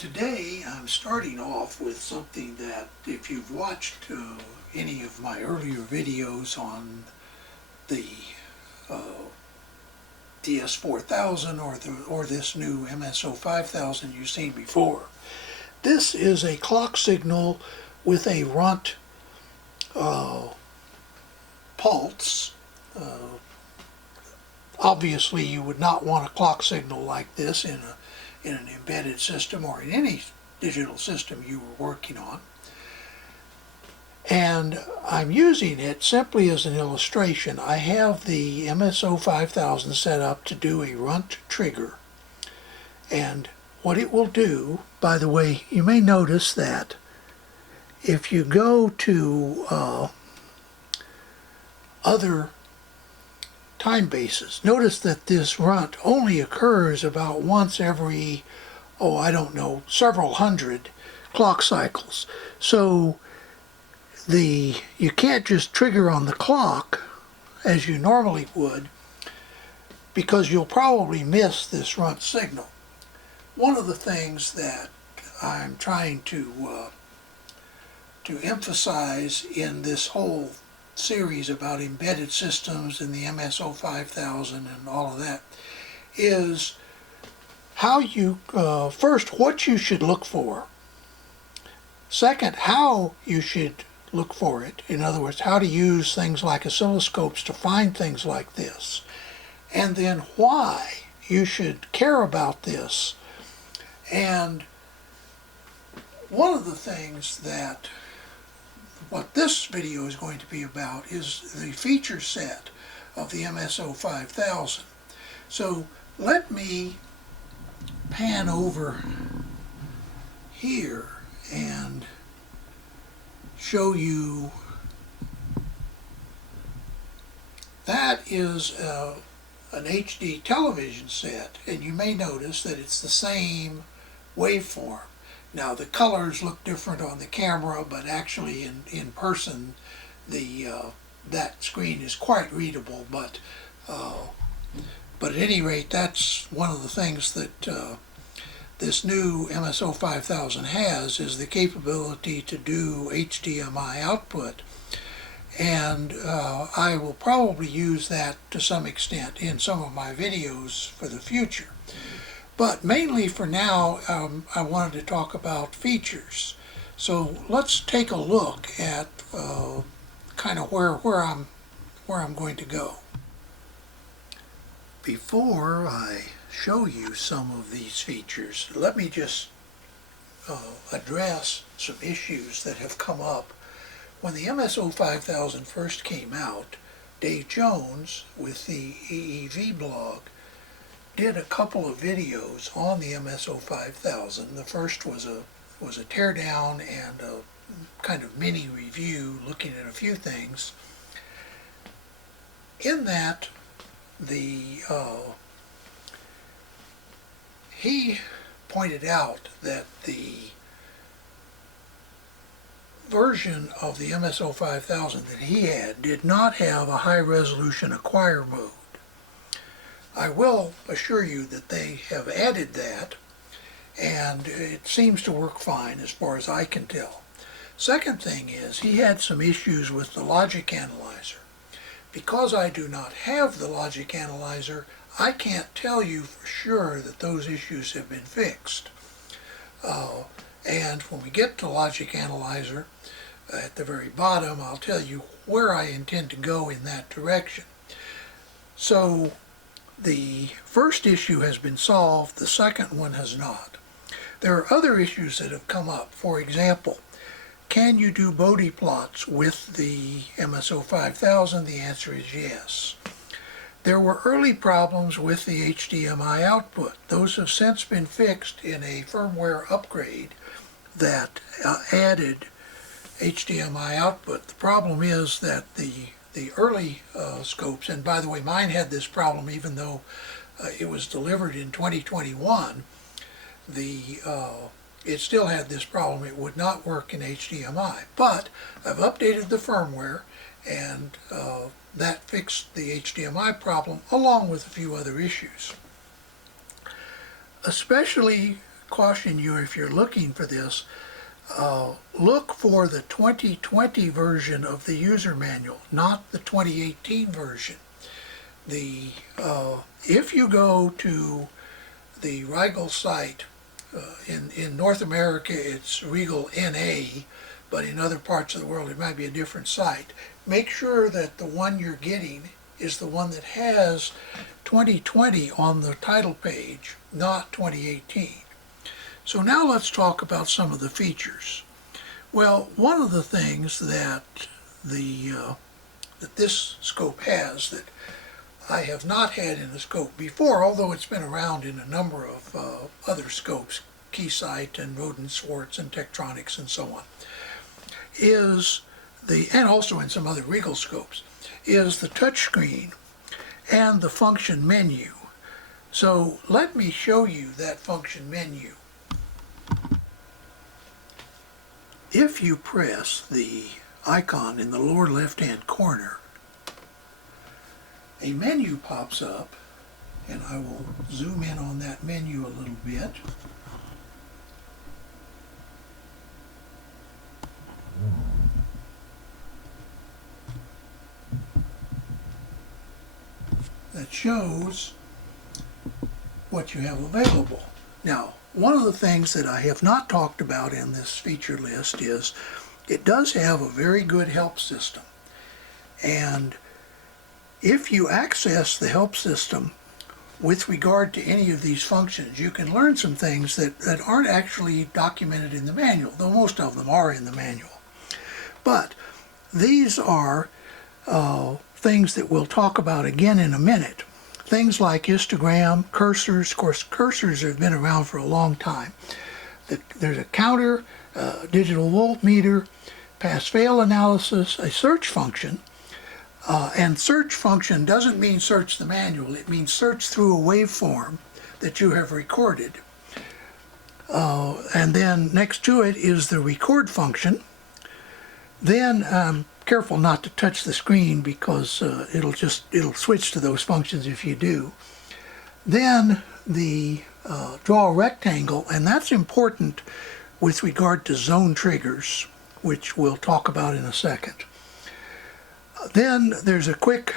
Today I'm starting off with something that if you've watched any of my earlier videos on the DS4000 or this new MSO5000 you've seen before. This is a clock signal with a runt pulse. Obviously you would not want a clock signal like this in an embedded system or in any digital system you were working on. And I'm using it simply as an illustration. I have the MSO5000 set up to do a runt trigger. And what it will do, by the way, you may notice that if you go to other time bases, notice that this runt only occurs about once every, I don't know, several hundred clock cycles. So you can't just trigger on the clock as you normally would, because you'll probably miss this runt signal. One of the things that I'm trying to emphasize in this whole series about embedded systems and the MSO5000 and all of that is how you, first, what you should look for. Second, how you should look for it. In other words, how to use things like oscilloscopes to find things like this. And then why you should care about this. And one of the things that what this video is going to be about is the feature set of the MSO5000. So let me pan over here and show you. That is an HD television set, and you may notice that it's the same waveform. Now the colors look different on the camera, but actually in person that screen is quite readable. But at any rate, that's one of the things that this new MSO5000 has, is the capability to do HDMI output. And I will probably use that to some extent in some of my videos for the future. But mainly for now, I wanted to talk about features. So let's take a look at kind of where I'm going to go. Before I show you some of these features, let me just address some issues that have come up. When the MSO5000 first came out, Dave Jones with the EEV blog did a couple of videos on the MSO5000. The first was a teardown and a kind of mini review looking at a few things. In that, he pointed out that the version of the MSO5000 that he had did not have a high-resolution acquire mode. I will assure you that they have added that, and it seems to work fine as far as I can tell. Second thing is, he had some issues with the logic analyzer. Because I do not have the logic analyzer, I can't tell you for sure that those issues have been fixed. And when we get to logic analyzer, at the very bottom, I'll tell you where I intend to go in that direction. So the first issue has been solved, the second one has not. There are other issues that have come up. For example, can you do Bode plots with the MSO5000? The answer is yes. There were early problems with the HDMI output. Those have since been fixed in a firmware upgrade that added HDMI output. The problem is that the early scopes, and by the way, mine had this problem even though it was delivered in 2021, it still had this problem. It would not work in HDMI. But I've updated the firmware, and that fixed the HDMI problem along with a few other issues. Especially caution you, if you're looking for this, look for the 2020 version of the user manual, not the 2018 version. If you go to the Rigol site, in North America it's Rigol NA, but in other parts of the world it might be a different site. Make sure that the one you're getting is the one that has 2020 on the title page, not 2018. So now let's talk about some of the features. Well, one of the things that that this scope has that I have not had in a scope before, although it's been around in a number of other scopes, Keysight and Roden Swartz and Tektronix and so on, and also in some other Rigol scopes, is the touch screen and the function menu. So let me show you that function menu. If you press the icon in the lower left-hand corner, a menu pops up, and I will zoom in on that menu a little bit. That shows what you have available. Now, one of the things that I have not talked about in this feature list is it does have a very good help system. And if you access the help system with regard to any of these functions, you can learn some things that aren't actually documented in the manual, though most of them are in the manual. But these are things that we'll talk about again in a minute. Things like histogram, cursors. Of course, cursors have been around for a long time. There's a counter, digital voltmeter, pass-fail analysis, a search function. And search function doesn't mean search the manual. It means search through a waveform that you have recorded. And then next to it is the record function. Then careful not to touch the screen because it'll switch to those functions if you do. Then the draw a rectangle, and that's important with regard to zone triggers, which we'll talk about in a second. Then there's a quick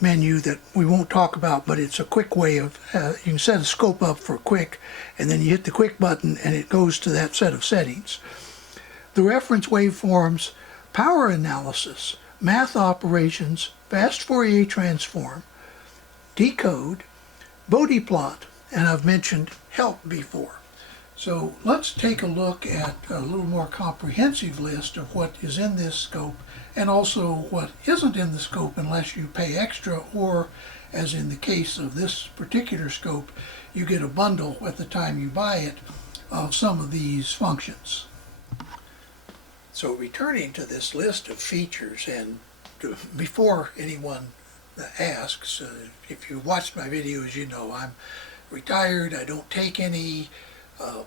menu that we won't talk about, but it's a quick way of, you can set a scope up for quick, and then you hit the quick button and it goes to that set of settings. The reference waveforms, power analysis, math operations, fast Fourier transform, decode, Bode plot, and I've mentioned help before. So let's take a look at a little more comprehensive list of what is in this scope and also what isn't in the scope unless you pay extra, or as in the case of this particular scope, you get a bundle at the time you buy it of some of these functions. So returning to this list of features, and before anyone asks, if you watched my videos, you know I'm retired. I don't take any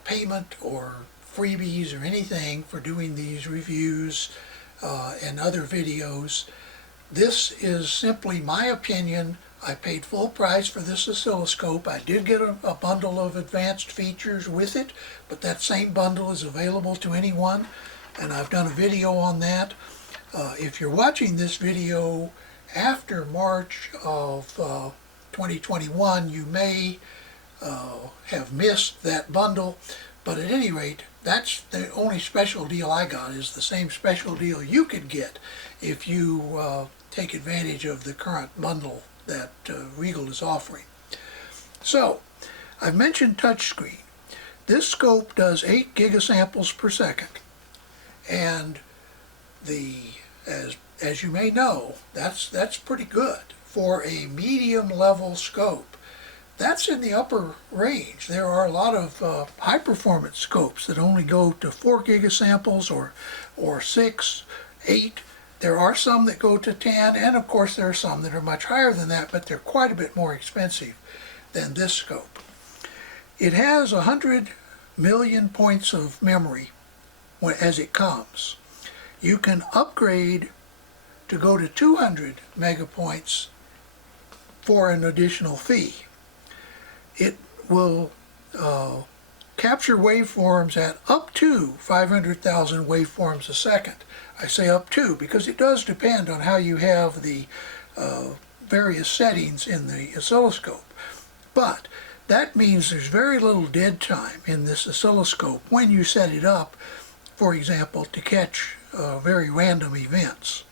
payment or freebies or anything for doing these reviews and other videos. This is simply my opinion. I paid full price for this oscilloscope. I did get a bundle of advanced features with it, but that same bundle is available to anyone, and I've done a video on that. If you're watching this video after March of 2021, you may have missed that bundle, but at any rate, that's the only special deal I got, is the same special deal you could get if you take advantage of the current bundle that Rigol is offering. So, I've mentioned touchscreen. This scope does 8 gigasamples per second, and as you may know, that's pretty good for a medium level scope. That's in the upper range. There are a lot of high-performance scopes that only go to 4 gigasamples or 6, 8. There are some that go to 10, and of course there are some that are much higher than that, but they're quite a bit more expensive than this scope. It has 100 million points of memory as it comes. You can upgrade to go to 200 megapoints for an additional fee. It will capture waveforms at up to 500,000 waveforms a second. I say up to because it does depend on how you have the various settings in the oscilloscope. But that means there's very little dead time in this oscilloscope when you set it up, for example, to catch very random events.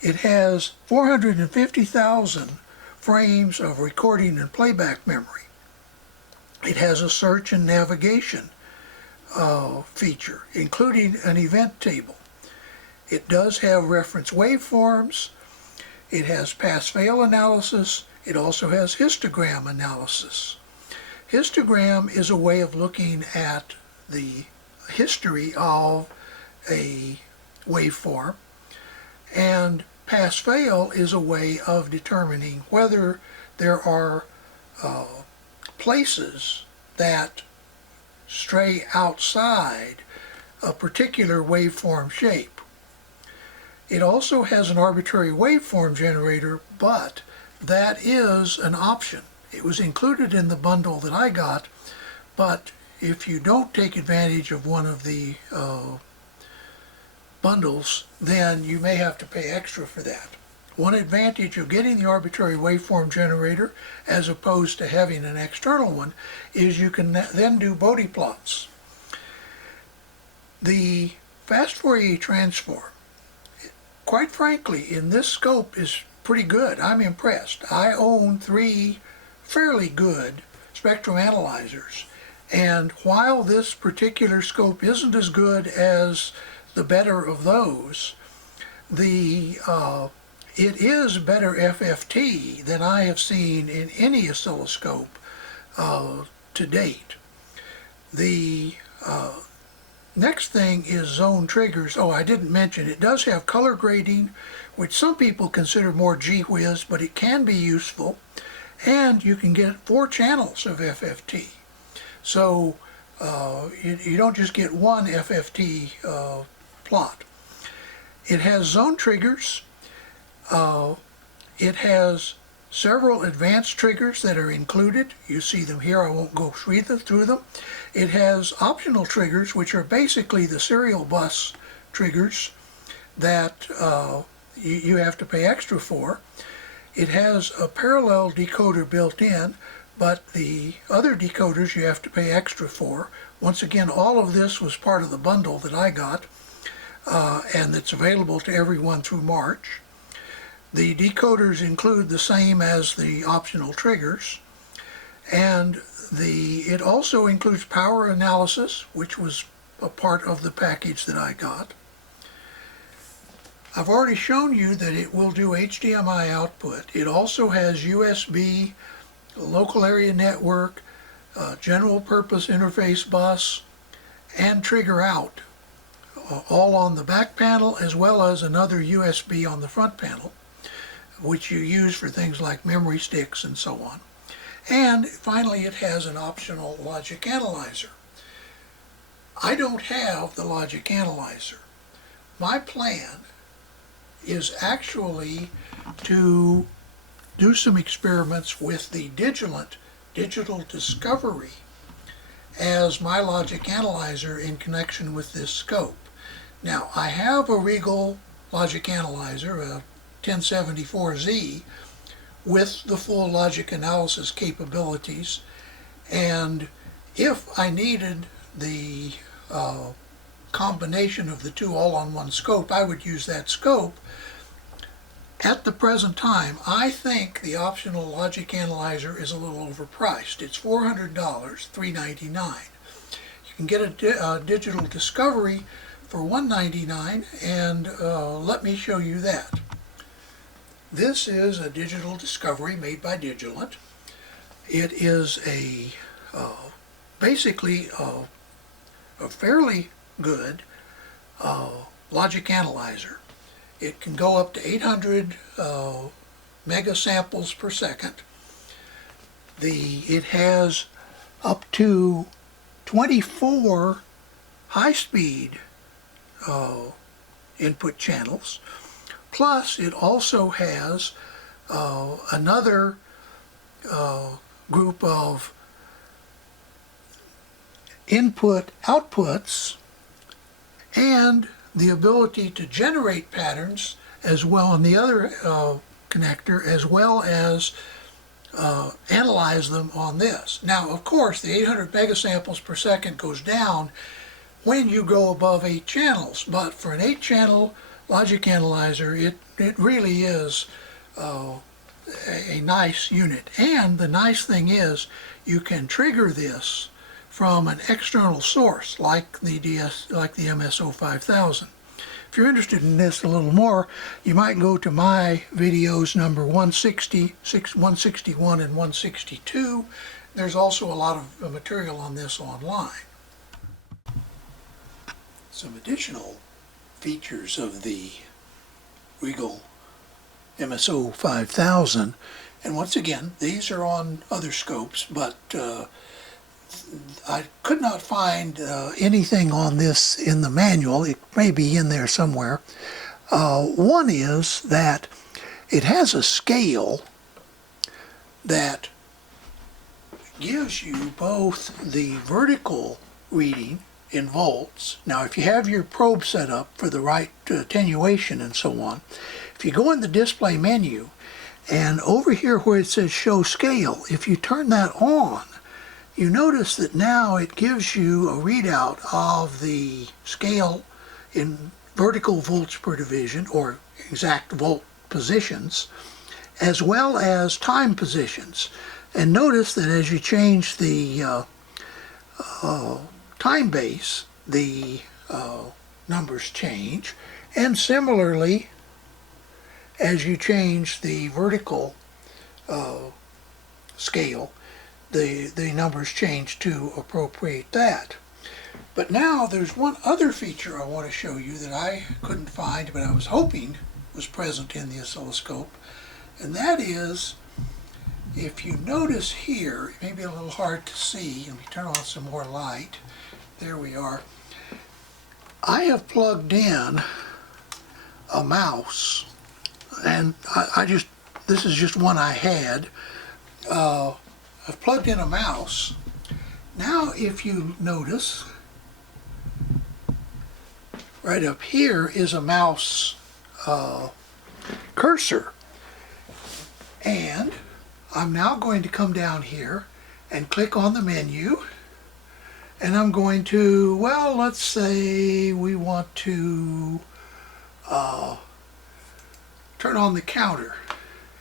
It has 450,000 frames of recording and playback memory. It has a search and navigation feature, including an event table. It does have reference waveforms. It has pass-fail analysis. It also has histogram analysis. Histogram is a way of looking at the history of a waveform, and pass-fail is a way of determining whether there are places that stray outside a particular waveform shape. It also has an arbitrary waveform generator, but that is an option. It was included in the bundle that I got, but if you don't take advantage of one of the bundles, then you may have to pay extra for that. One advantage of getting the arbitrary waveform generator as opposed to having an external one is you can then do Bode plots. The fast Fourier transform, quite frankly, in this scope is pretty good. I'm impressed. I own 3 fairly good spectrum analyzers, and while this particular scope isn't as good as the better of those, it is better FFT than I have seen in any oscilloscope to date. The next thing is zone triggers. Oh, I didn't mention it does have color grading, which some people consider more gee whiz, but it can be useful, and you can get 4 channels of FFT. So you don't just get one FFT plot. It has zone triggers. It has several advanced triggers that are included. You see them here. I won't go through them. It has optional triggers, which are basically the serial bus triggers that you have to pay extra for. It has a parallel decoder built in, but the other decoders you have to pay extra for. Once again, all of this was part of the bundle that I got, and it's available to everyone through March. The decoders include the same as the optional triggers, and it also includes power analysis, which was a part of the package that I got. I've already shown you that it will do HDMI output. It also has USB, local area network, general purpose interface bus, and trigger out, all on the back panel, as well as another USB on the front panel, which you use for things like memory sticks and so on. And finally, it has an optional logic analyzer. I don't have the logic analyzer. My plan is actually to do some experiments with the digital discovery as my logic analyzer in connection with this scope. Now, I have a Rigol logic analyzer, a 1074Z, with the full logic analysis capabilities, and if I needed the combination of the two all on one scope, I would use that scope. At the present time, I think the optional logic analyzer is a little overpriced. It's $400, $399. You can get a digital discovery for $199, and let me show you that. This is a digital discovery made by Digilant. It is basically a fairly good logic analyzer. It can go up to 800 megasamples per second. It has up to 24 high-speed input channels. Plus, it also has another group of input outputs and the ability to generate patterns as well on the other connector, as well as analyze them on this. Now, of course, the 800 megasamples per second goes down when you go above 8 channels, but for an 8-channel logic analyzer, it really is a nice unit. And the nice thing is you can trigger this from an external source like the MSO5000. If you're interested in this a little more, you might go to my videos number 160, 161, and 162. There's also a lot of material on this online. Some additional features of the Rigol MSO5000, and once again, these are on other scopes, but I could not find anything on this in the manual. It may be in there somewhere. One is that it has a scale that gives you both the vertical reading in volts. Now, if you have your probe set up for the right attenuation and so on, if you go in the display menu and over here where it says show scale, if you turn that on, you notice that now it gives you a readout of the scale in vertical volts per division, or exact volt positions, as well as time positions. And notice that as you change the time base, the numbers change, and similarly as you change the vertical scale, the numbers change to appropriate that. But now there's one other feature I want to show you that I couldn't find, but I was hoping was present in the oscilloscope, and that is, if you notice here, it may be a little hard to see, and we turn on some more light. There we are. I have plugged in a mouse, and this is just one I had. I've plugged in a mouse. Now if you notice, right up here is a mouse cursor. And I'm now going to come down here and click on the menu, and I'm going to, well, let's say we want to turn on the counter,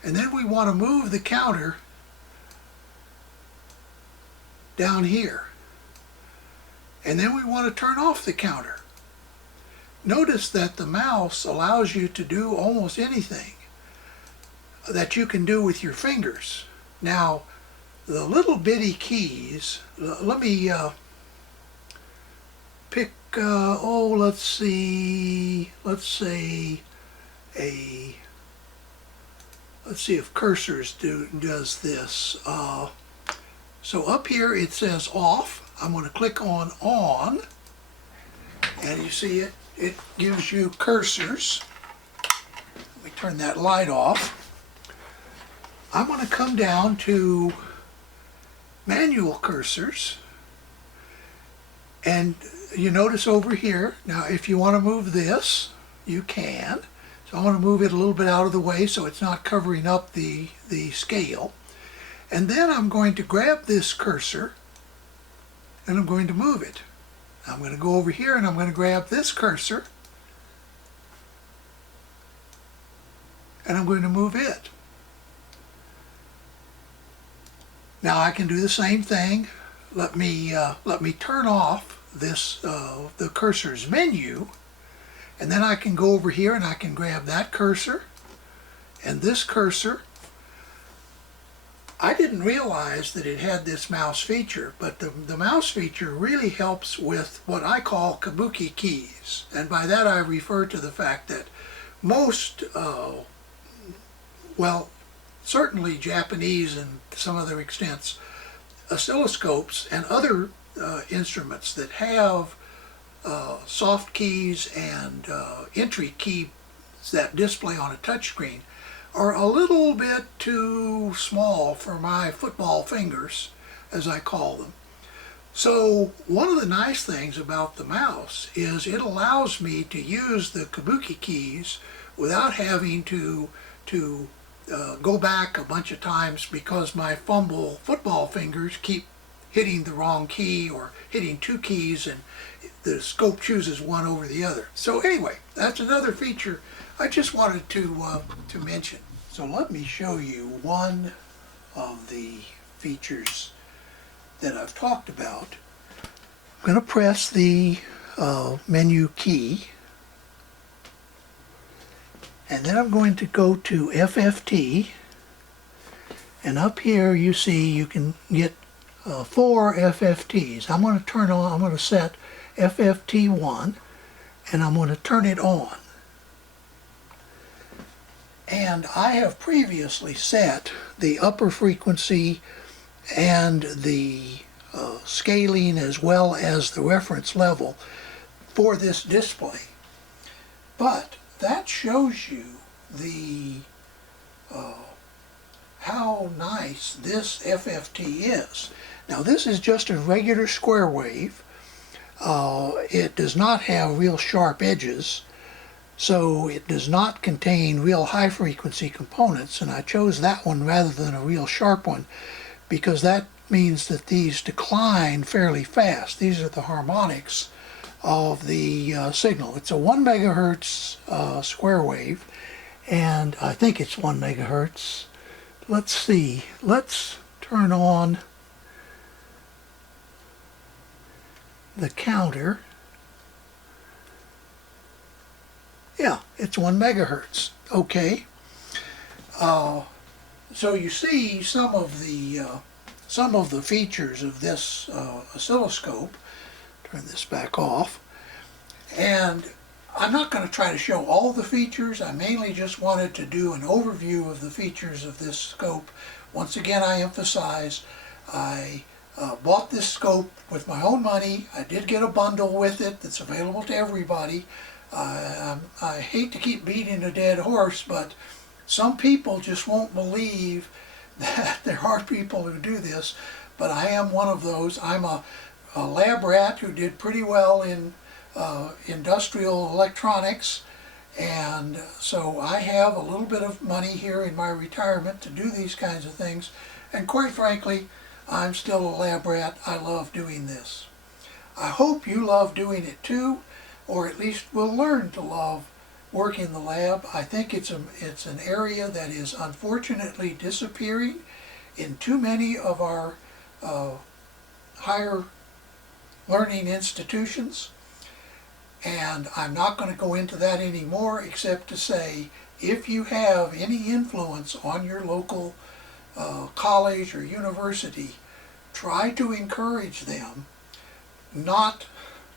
and then we want to move the counter down here, and then we want to turn off the counter. Notice that the mouse allows you to do almost anything that you can do with your fingers. Now, the little bitty keys, let me pick, let's see if cursors does this. So up here it says off. I'm going to click on on, and you see it gives you cursors. Let me turn that light off. I'm going to come down to manual cursors, and you notice over here, now if you want to move this, you can. So I want to move it a little bit out of the way so it's not covering up the scale. And then I'm going to grab this cursor and I'm going to move it. I'm going to go over here and I'm going to grab this cursor and I'm going to move it. Now I can do the same thing. Let me turn off this the cursor's menu, and then I can go over here and I can grab that cursor and this cursor. I didn't realize that it had this mouse feature, but the mouse feature really helps with what I call kabuki keys. And by that I refer to the fact that most, well, certainly Japanese and to some other extents, oscilloscopes and other instruments that have soft keys and entry keys that display on a touchscreen are a little bit too small for my football fingers, as I call them. So one of the nice things about the mouse is it allows me to use the kabuki keys without having to go back a bunch of times because my fumble football fingers keep hitting the wrong key or hitting two keys and the scope chooses one over the other. So anyway, that's another feature I just wanted to mention. So let me show you one of the features that I've talked about. I'm going to press the menu key, and then I'm going to go to FFT, and up here you see you can get 4 FFTs. I'm going to set FFT1, and I'm going to turn it on. And I have previously set the upper frequency and the scaling as well as the reference level for this display. But that shows you the how nice this FFT is. Now this is just a regular square wave. It does not have real sharp edges, so it does not contain real high frequency components, and I chose that one rather than a real sharp one because that means that these decline fairly fast. These are the harmonics of the signal. It's a 1 megahertz square wave, and I think it's 1 megahertz. Let's see. Let's turn on the counter. Yeah, it's 1 megahertz. Okay. So you see some of the features of this oscilloscope. Turn this back off. And I'm not going to try to show all the features. I mainly just wanted to do an overview of the features of this scope. Once again, I emphasize, I bought this scope with my own money. I did get a bundle with it that's available to everybody. I hate to keep beating a dead horse, but some people just won't believe that there are people who do this, but I am one of those. I'm a lab rat who did pretty well in industrial electronics, and so I have a little bit of money here in my retirement to do these kinds of things, and quite frankly, I'm still a lab rat. I love doing this. I hope you love doing it too, or at least will learn to love work in the lab. I think it's an area that is unfortunately disappearing in too many of our higher learning institutions, and I'm not going to go into that anymore except to say if you have any influence on your local college or university, try to encourage them not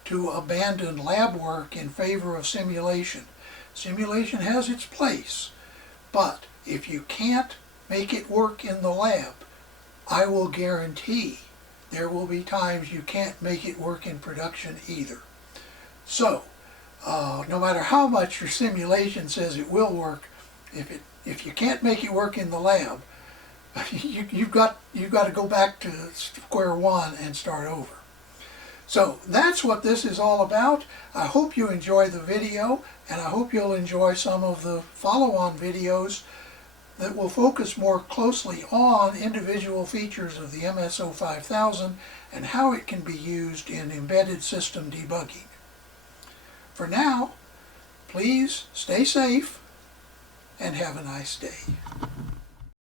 to abandon lab work in favor of simulation. Simulation has its place, but if you can't make it work in the lab, I will guarantee there will be times you can't make it work in production either. So, no matter how much your simulation says it will work, if you can't make it work in the lab, you've got to go back to square one and start over. So that's what this is all about. I hope you enjoy the video, and I hope you'll enjoy some of the follow-on videos that will focus more closely on individual features of the MSO5000 and how it can be used in embedded system debugging. For now, please stay safe and have a nice day.